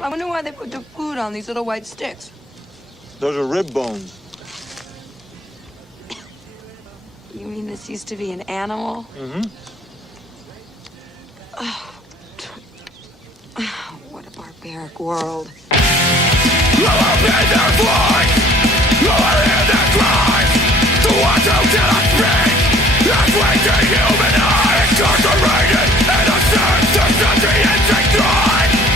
I wonder why they put the food on these little white sticks. Those are rib bones. You mean this used to be an animal? Mm-hmm. Oh. What a barbaric world. You will be their voice. You will hear their cries. The ones who cannot speak. As we dehumanize, incarcerated, innocent, society and destroyed.